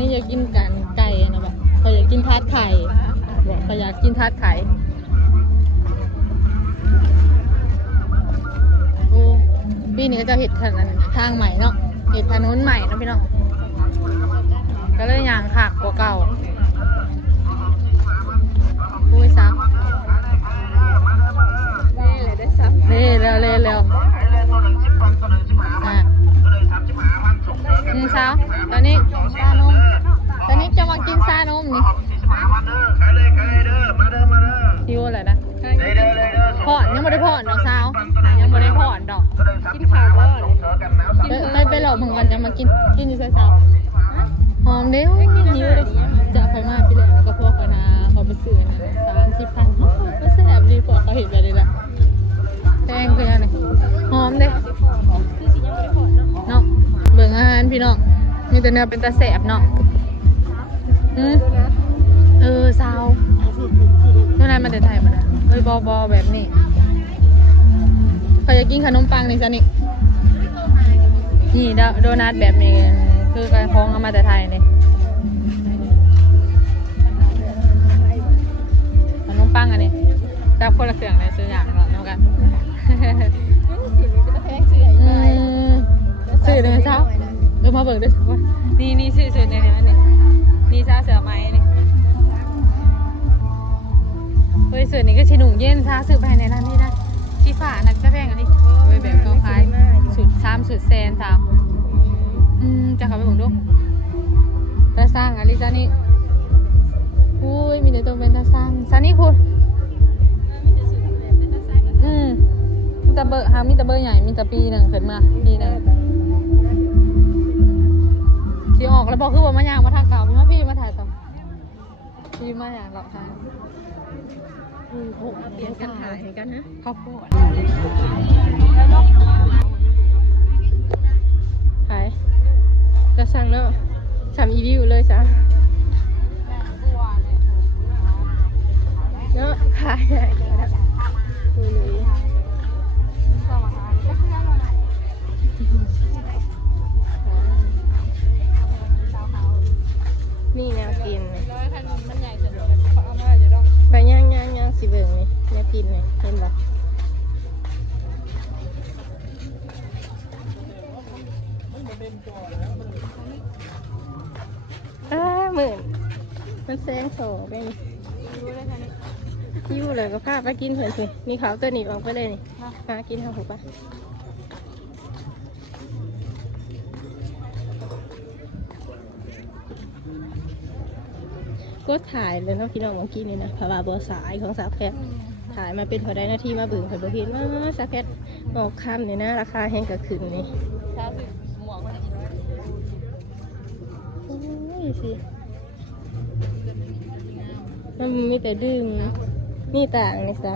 นี้อยากกินกันไก่นะแบบเขาอยากกินทาดไข่บอกเขาอยากกินทาดไข่โอ้ปีนี้ก็จะเห็ดทางใหม่เนาะเห็ดถนนใหม่นะพี่น้องก็เลยยางหักกว่าเก่าอุ้ยซักเล่เร็วเร็วเร็วเช้าตอนนี้ชานมตอนนี้จะมากินชานมนี่หิวอะไรนะผ่อนยังไม่ได้ผ่อนดอกสาวยังไม่ได้ผ่อนดอกกินข้าวก็เลยไปหลอกมึงก่อนจะมากินอยู่เช้าหอมเด้วหิวเลยจะไปมาพี่เหลือก็พวกเขานะเขาไปซื้อเนี่ย30,000ก็แสบดีกว่าเขาเห็นแบบนี้ละแพงคือยังไงหอมเด้เนาะเบิ่งอาหารพี่น้องมีแต่เนื้อเป็นตาแสบเนาะสาวเท่านั้นมันจะไทยมันนะบอแบบนี้เขาจะกินขนมปังนี่ซะนี่โดนัทแบบนี้คือการคล้องเอามาแต่ไทยนี่ขนมปังอันนี้จับคนละเครื่องเลยซื้ออย่างเนาะเท่ากันสื่อเลยเช้ามาเบิ่งด้วยว่านี่สื่อเนี่ยนี่ซาเสือไม้นี่เฮ้ยสื่อนี่ก็ชิหนุ่มเย็นซาสื่อไปในนั้นนี่นะชีฟ้านักจะแพงอันนี้เฮ้ยแบบเขาคล้ายสุด3 แสนสาวจะเข้าไปเบิ่งดูตาสร้างอะไรซานี่อุ้ยมีแต่ตัวเป็นตาสร้างซานี่พูดมีแต่เบอร์มีแต่เบอร์ใหญ่มีแต่ปีหนึ่งขึ้นมาปีหนึ่งที่ออกแล้วบอกคือว่ามาย่างมาทางเก่าพี่ว่าพี่มาถ่ายต่อพี่มาอย่างหลอกทางเปลี่ยนกันถ่ายกันนะข้าวโพดขายจะสั่งเนาะ3 อีวิวเลยจ้ะเนาะขายใหญ่ดูเลยนี่แนวกินไปย่างสิเบิ่งนี่แนวกินนี่เห็นบ่10,000มันแซงโซ่ไปนี่ยิ้วเลยก็พาไปกินเพื่อนสินี่เขาตัวนี้ออกไปเลยนี่พากินทางหูปะก็ถ่ายเลยเนาะพี่น้องเมื่อกี้นี่นะพาบาบัวสายของสาวแพทถ่ายมาเป็นพอได้หน้าที่มาบึงเผยเห็นว่าสาวแพทออกคำเนี่ยนะราคาแห้งกระขึ้นนี่โอ้ยสิมันมีแต่ดื่มนี่ต่างนี่จ้ะ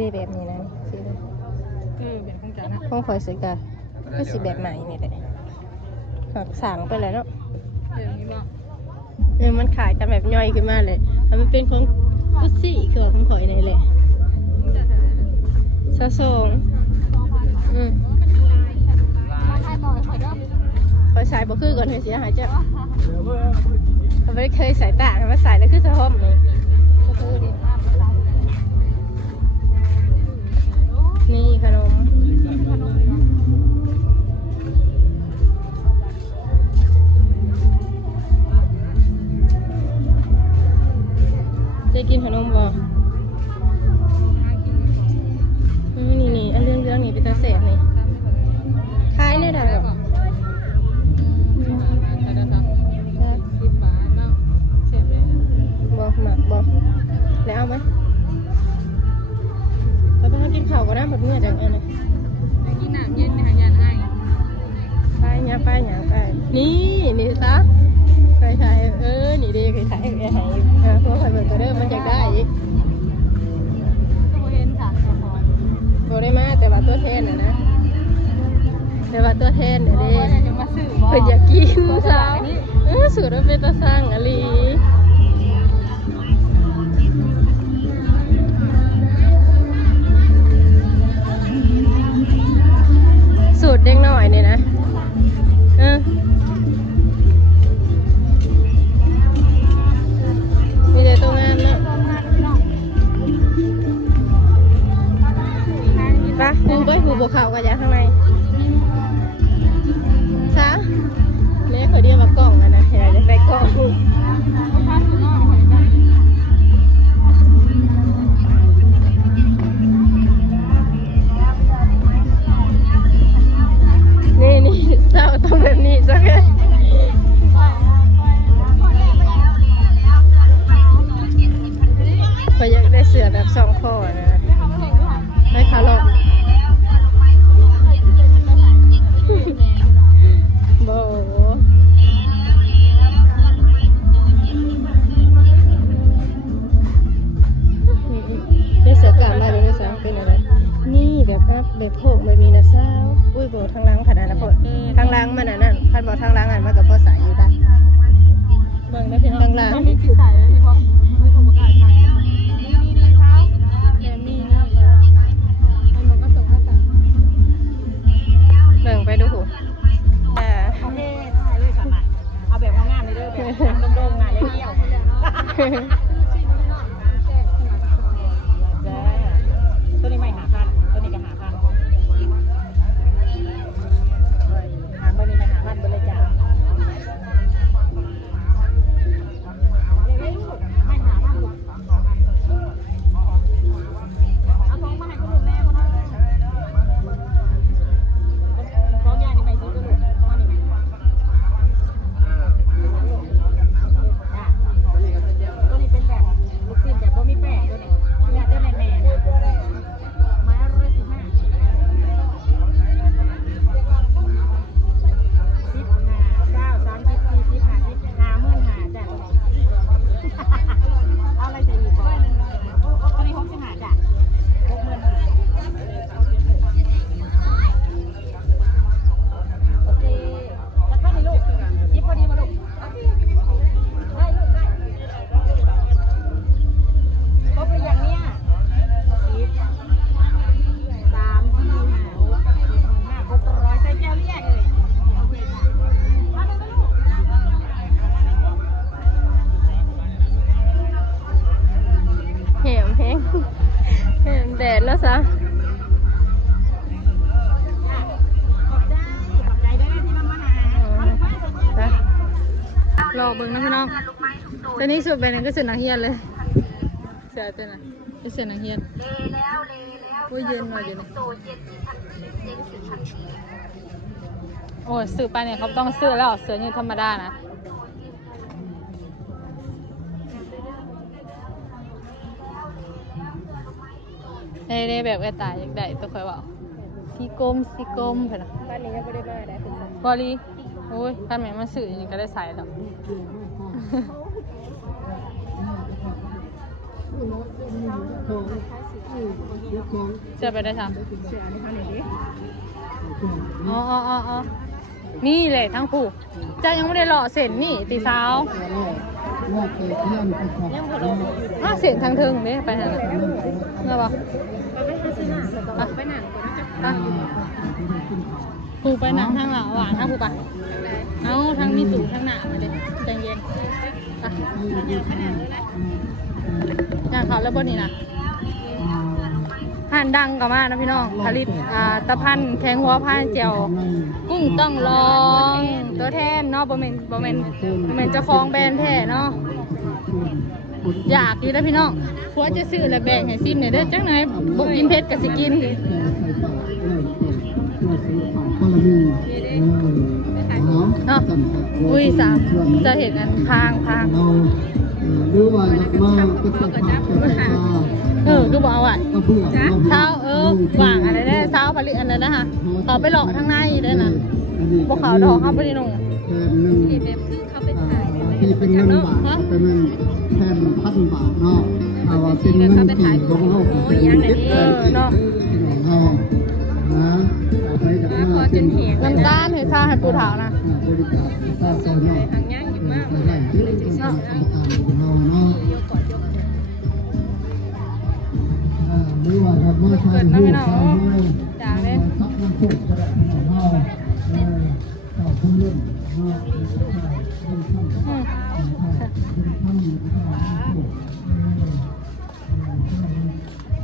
ดีแบบนี้นะสิแบบห้องคอยซื้อกันก็สิแบบใหม่นี่แหละหักสั่งไปเลยเนาะมันขายกันแบบย่อยขึ้นมาเลยมันเป็นของกุชชี่ของข่อยนี่แหละซาซงคอยใส่บ่คือก่อนเสียหายจ้ะเขาไม่เคยใส่ตามาใส่แล้วคือสะพมเลยนี่ขนมจะกินขนมบ่นี่อันเรื่องนี่เป็นตาแสบนี่คล้ายเนี่ยได้หรอบ่หมักบ่แล้วเอาไหมแล้วพอกินข้าวก็ได้หมดเมื่อจังเลยกินน้ำเย็นในหางยานให้ไปนี่ซะใช่นี่ดีใครให้เพราะใครเบิกก็เริ่มมันจะได้อีกโบได้มาแต่ว่าตัวแทนนะแต่ว่าตัวแทนเนี่ยเพิ่นอยากกินสาวสูตรเป็นตาสร้างอะไร บวกเขาก็ยัดข้างในซะแม่เคยเรียกว่ากล่องอะนะอยากจะได้กล่องนี่เจ้าต้องแบบนี้สักเลยพออยากได้เสือแบบ2 ข้อนะได้ขาหลอกโบได้เสือกลับมาเลยนะสาวเป็นอะไรนี่แบบอัพแบบโผล่แบบนี้นะสาวอุ้ยโบทางล้างขนาดนั้นพอทางล้างมันนั่นคันบอกทางล้างอันมันกับพอสายอยู่ได้เบิ่งได้พี่น้องทางล้างมีที่ใส่เลยที่พ่อไม่ถูกประกาศใส่นี่เขาแกมีนี่ให้มันก็ส่งข้าวสาร เบิ่งไปดูหูโอเคถ่ายเลยค่ะมาเอาแบบงามๆเลยเด้อแบบโด่งๆมาเลี้ยวตัวนี้ไม่5,000ตัวนี้ก็5,000ตัวนี้ไม่5,000ไปเลยจ้าไม่5,000ลูกเอาของมาให้คุณลุงแม่เขาหน่อยของยายนี่ไม่ซื้อก็ลูกมานี่ตัวนี้เป็นแบบลูกชิ้นแบบบ่มีแป้งตัวนี้แบบเจ้าแม่ๆนะไม้115 เอาอะไรใส่อีกบ่ตอนนี้65จ้ะ65,000โอเคจัดไปนี่ลูกหยิบพอดีมาลูกได้ลูกได้ครบหรือยังเนี่ย10 3 4 5 ครบ100ใส่แก้วหรือยังเอ่ยโอเคจ้ะมาเลยลูกแหมเพลงแหมแดดแล้วซะขอบใจเด้อที่นำมาหารอเบิ่งนะพี่น้องตัวนี้สุดเป็นก็สุดนักเฮียนเลยเสือตัวน่ะก็เสือนักเฮียนโอ้ยเย็นหน่อยเดี๋ยวนี้โอ้ยซื้อไปเนี่ยเขาต้องซื้อแล้วเสือนี่ธรรมดานะได้แบบกระต่ายอยากได้ตัวคอยบอกสีกลมเพื่อนบ้านนี้ยังไม่ได้มาได้เป็นบอลีโอ้ยการแม่มาสื่ออย่างนี้ก็ได้ใส่แล้วเสื้อไปได้ทำอ๋อนี่เลยทั้งผู้เจ้ายังไม่ได้หล่อเส้นนี่ตีสาวเส้นทางเทิงเนี่ยไปทางไหนเงาปะไปหนังผูไปหนังทางหลังหวานทางผูปะเอาทางมีสูงทางหนามาเลยใจเย็นอย่างเขาแล้วบนนี้นะผ่านดังกับมานะพี่น้องผลิตตะพันแทงหัวผ่านเจียวกุ้งต้องลองตัวแทนเนาะบ่เมนเจ้าของแบรนด์แท้เนาะอยากอยู่นะพี่น้องผัวจะซื้อและแบ่งให้ซิมเนี่ยเด้อจังไหนบ่กินเผ็ดก็สิกินเนาะอุ้ยสามจะเห็นอันพางดูว่าอยากมาก็ต้องผ่านก็บอกเอาอ่ะเท้าหว่างอะไรได้เท้าผลิตอันนั้นนะคะเขาไปหลอกทางในได้นะพวกเขาดอกเขาไปในนงที่เป็นเงินบาทเป็นแทน1,000 บาทเนาะเอาว่าเป็นเงินกี่ของเราเป็นเงินเนาะเรานะไปจากมาเป็นน้ำตาลให้ข้าให้ปูเถานะบริการตาซอยเนาะอะไรที่เป็นสำคัญของเราเนาะหรือว่าเราไม่ใช่ผู้ชายจากเลยทับน้ำพุกระดับของเราต่อผู้เล่นเนาะ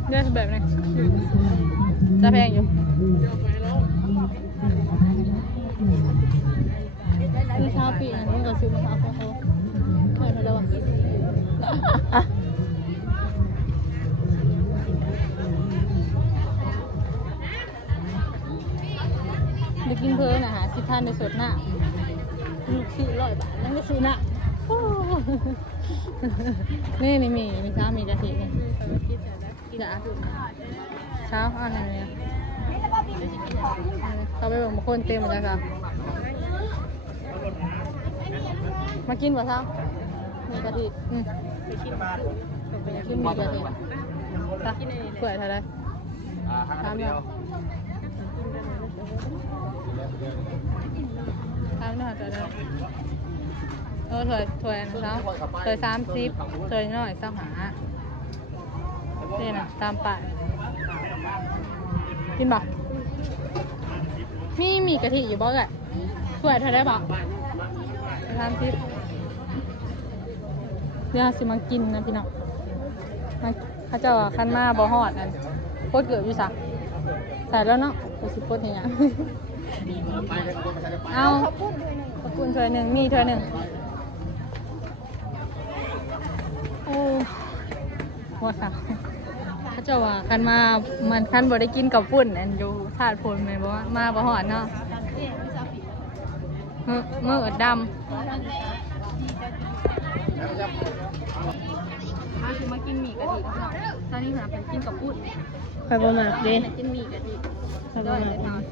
เลือกแบบไหนจะแพงอยู่ นี่ชาวปีนะมึงก็ซื้อมาเอาเขาเคยมาแล้วอ่ะเด็กกินเพลินนะคะสิท่านในสดหน้าลูก400 บาทนั่นก็ซื้อหน้านี่มีเช้ามีกะทินี่จ้ะเช้าเอาไหนเนี่ยเขาไปบอกมาคนเต็มหมดแล้วค่ะมากินป่ะเช้ามีกะทิกินมีกะทิจ้ะสวยเท่าไรทำเนาะทำเนาะจะได้ถวยนะเช้าถวย30ถวยน้อย25นี่นะตามป่ายกินบ่มีกะทิอยู่บ่แหละถวยเท่าไรบ่30เดี๋ยวสิมากินนะพี่น้องเขาเจ้าคันมาบ่ฮอดนั่นโคตรเกือบอยู่ซะใส่แล้วเนาะก็สิโคตรเฮียเอาขอบคุณถ้วยหนึ่งมีถ้วยหนึ่งโอ้โหค่ะเขาเจ้าว่าคันมามันคันบ่ได้กินกับปุ่นอันอยู่ธาตุพลแม่นบ่ว่ามาบ่ฮอดเนาะมือดำมากินหมี่กะทิเนาะตอนนี้หาเป็นกินกับปุ่น ไปบ่มากเด้ กินหมี่กะทิ ไปบ่มาก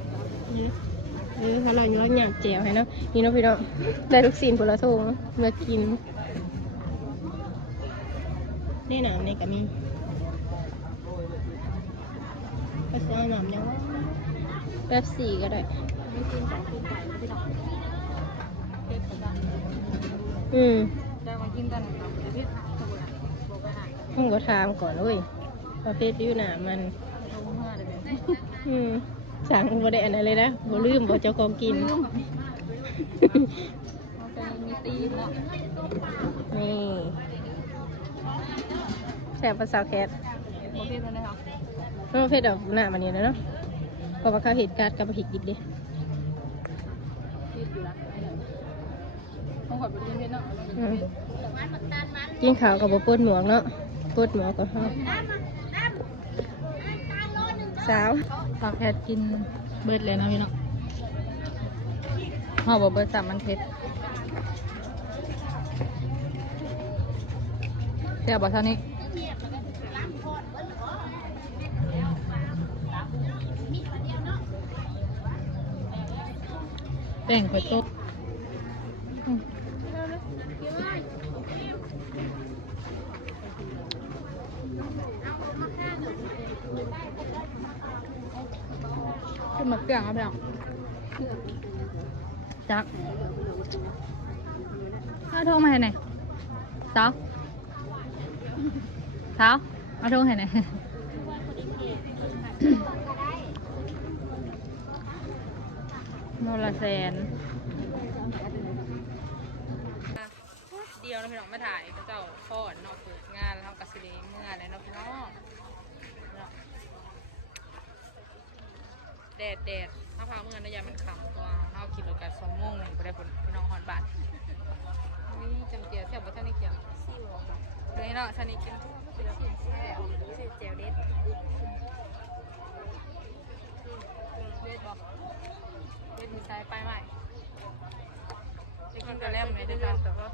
ถ้าเราอยู่หยาบแจ๋วให้เนาะนี่เนาะพี่น้องได้ทุกสิ่งผลละทงเมื่อกินนี่น้ำนี่ก็มีก็ซื้อน้ำยังว่าแป๊บซี่ก็ได้ได้มากินกันเดี๋ยวพี่สมุนอ่ะบอกไปหา มึงก็ถามก่อนเว้ยประเภทอยู่หนามัน ลงเมื่อเลยแบบ สั่งบ่ได้อันนั้นเลยนะบ่ลืมบ่เจ้าของกิน มันเป็นมีตีนเนาะ นี่แซ่บภาษาแคท ประเภทนั้นเลยค่ะ ประเภทดอกหน้ามันนี่นะเนาะเพราะว่าเขาเห็ดการกับพริกดิบดิ ตีนอยู่ละต้องขอไปกินเพชรเนาะ กินข้าวกับบ่ปวดหมวกเนาะปวดหมวกก็เฮาสาว ฝากแพทกินเบิร์ดเลยนะพี่เนาะห่อบ่เบิร์ด3มันเผ็ดเดี๋ยวบอกเท่านี้เต่งขอโต๊ะขึ้นมาเกลืองครับพี่น้องจักเอาโทรมาให้หน่อยสาวเอาโทรให้หน่อยโนละแสนเดียวนะพี่น้องมาถ่ายก็เจ้าพ่อนอกเปิดงานแล้วกับสิริเมื่อไรนะพี่น้องแดดถ้าพาเมื่อนะยามันขำตัวเอาคิดโอกาส2 โมงไปได้ผลพี่น้องฮอนบาทนี่จำเจียวเสียบไปท่านี้เกี่ยวเลยเนาะท่านี้กินเจียวเด็ดเด็ดบอกเด็ดมีสายไปใหม่จะกินตัวแรกไหมด้วยกันแต่ว่า